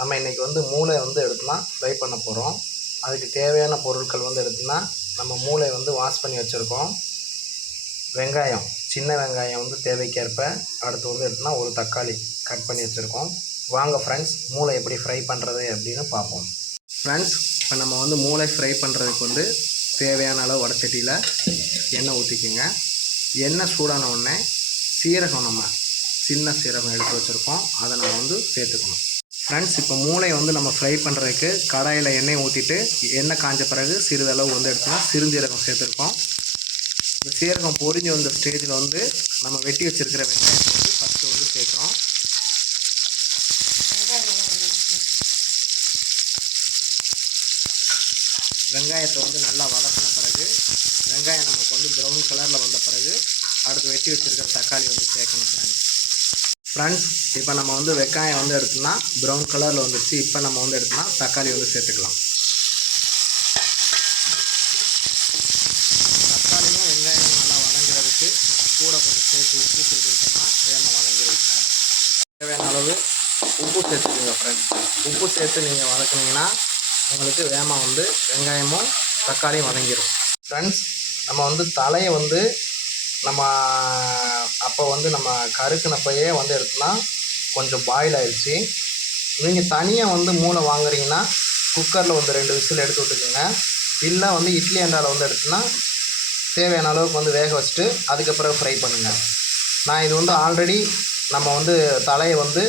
நம்ம இன்றைக்கி வந்து மூளை வந்து எடுத்துனா ஃப்ரை பண்ண போகிறோம். அதுக்கு தேவையான பொருட்கள் வந்து எடுத்துனா நம்ம மூளை வந்து வாஷ் பண்ணி வச்சுருக்கோம். வெங்காயம், சின்ன வெங்காயம் வந்து தேவைக்கேற்ப, அடுத்து வந்து எடுத்துனா ஒரு தக்காளி கட் பண்ணி வச்சுருக்கோம். வாங்க ஃப்ரெண்ட்ஸ், மூளை எப்படி ஃப்ரை பண்ணுறது அப்படின்னு பார்ப்போம். ஃப்ரெண்ட்ஸ், இப்போ நம்ம வந்து மூளை ஃப்ரை பண்ணுறதுக்கு வந்து தேவையான அளவு வடச்சட்டியில் எண்ணெய் ஊற்றிக்குங்க. எண்ணெய் சூடான உடனே சீரகம், நம்ம சின்ன சீரகம் எடுத்து வச்சுருக்கோம், அதை நம்ம வந்து சேர்த்துக்கணும். ஃப்ரெண்ட்ஸ், இப்போ மூளை வந்து நம்ம ஃப்ரை பண்ணுறதுக்கு கடாயில் எண்ணெய் ஊற்றிட்டு எண்ணெய் காஞ்ச பிறகு சிறிதளவு வந்து எடுத்துனா சிறுஞ்சீரகம் சேர்த்துருக்கோம். இந்த சீரகம் பொரிஞ்சு வந்த ஸ்டேஜில் வந்து நம்ம வெட்டி வச்சுருக்கிற வெங்காயத்தை வந்து ஃபஸ்ட்டு வந்து சேர்க்குறோம். வெங்காயத்தை வந்து நல்லா வதக்கின பிறகு, வெங்காயம் நமக்கு வந்து ப்ரௌன் கலரில் வந்த பிறகு அடுத்து வெட்டி வச்சுருக்கிற தக்காளி வந்து சேர்க்கணும். ஃப்ரெண்ட்ஸ், இப்போ நம்ம வந்து வெங்காயம் வந்து எடுத்தோம்னா ப்ரௌன் கலரில் வந்துடுச்சு. இப்போ நம்ம வந்து எடுத்தோம்னா தக்காளி வந்து சேர்த்துக்கலாம். தக்காளியும் வெங்காயம் நல்லா வதங்குறதுக்கு கூட கொஞ்சம் சேர்த்து உப்பு சேர்த்துக்கிட்டோம்னா வேகமாக வதங்கிடுச்சு. தேவையான அளவு உப்பு சேர்த்துக்கோங்க ஃப்ரெண்ட்ஸ். உப்பு சேர்த்து நீங்கள் வதக்குனீங்கன்னா உங்களுக்கு வேகமாக வந்து வெங்காயமும் தக்காளியும் வதங்கிடும். ஃப்ரெண்ட்ஸ், நம்ம வந்து தலையை வந்து நம்ம அப்போ வந்து நம்ம கருக்குனப்பையே வந்து எடுத்தோம்னா கொஞ்சம் பாயில் ஆகிடுச்சு. நீங்கள் தனியாக வந்து மூளை வாங்குறீங்கன்னா குக்கரில் வந்து 2 விசில் எடுத்து விட்டுக்குங்க. இல்லை வந்து இட்லி அண்டாவில் வந்து எடுத்தோன்னா தேவையான அளவுக்கு வந்து வேக வச்சுட்டு அதுக்கப்புறம் ஃப்ரை பண்ணுங்கள். நான் இது வந்து ஆல்ரெடி நம்ம வந்து தலையை வந்து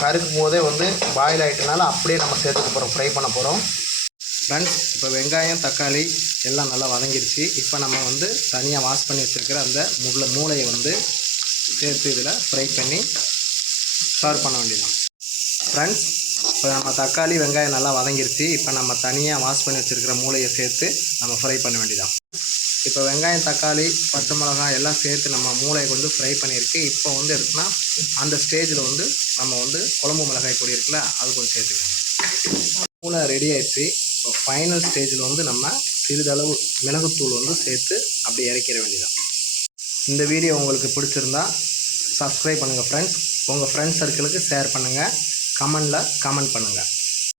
கருக்கும் போதே வந்து பாயில் ஆகிட்டனால அப்படியே நம்ம சேர்த்துக்க போகிறோம், ஃப்ரை பண்ண போகிறோம். ஃப்ரெண்ட்ஸ், இப்போ வெங்காயம் தக்காளி எல்லாம் நல்லா வதங்கிடுச்சு. இப்போ நம்ம வந்து தனியாக வாஷ் பண்ணி வச்சுருக்கிற அந்த மூளையை வந்து சேர்த்து இதில் ஃப்ரை பண்ணி சர்வ் பண்ண வேண்டியதான். ஃப்ரெண்ட்ஸ், இப்போ நம்ம தக்காளி வெங்காயம் நல்லா வதங்கிடுச்சு. இப்போ நம்ம தனியாக வாஷ் பண்ணி வச்சுருக்கிற மூளையை சேர்த்து நம்ம ஃப்ரை பண்ண வேண்டியதான். இப்போ வெங்காயம் தக்காளி பச்சை மிளகாய் எல்லாம் சேர்த்து நம்ம மூளையை வந்து ஃப்ரை பண்ணியிருக்கு. இப்போ வந்து எடுத்துனா அந்த ஸ்டேஜில் வந்து நம்ம வந்து குழம்பு மிளகாய் பொடி இருக்குல்ல, அது கொஞ்சம் சேர்த்துக்கணும். மூளை ரெடி ஆகிடுச்சு. இப்போ ஃபைனல் ஸ்டேஜில் வந்து நம்ம சிறிதளவு மிளகுத்தூள் வந்து சேர்த்து அப்படி இறக்கிற வேண்டியதான். இந்த வீடியோ உங்களுக்கு பிடிச்சிருந்தா சப்ஸ்கிரைப் பண்ணுங்கள் ஃப்ரெண்ட்ஸ். உங்கள் ஃப்ரெண்ட்ஸ் சர்க்கிளுக்கு ஷேர் பண்ணுங்கள். கமெண்டில் கமெண்ட் பண்ணுங்கள்.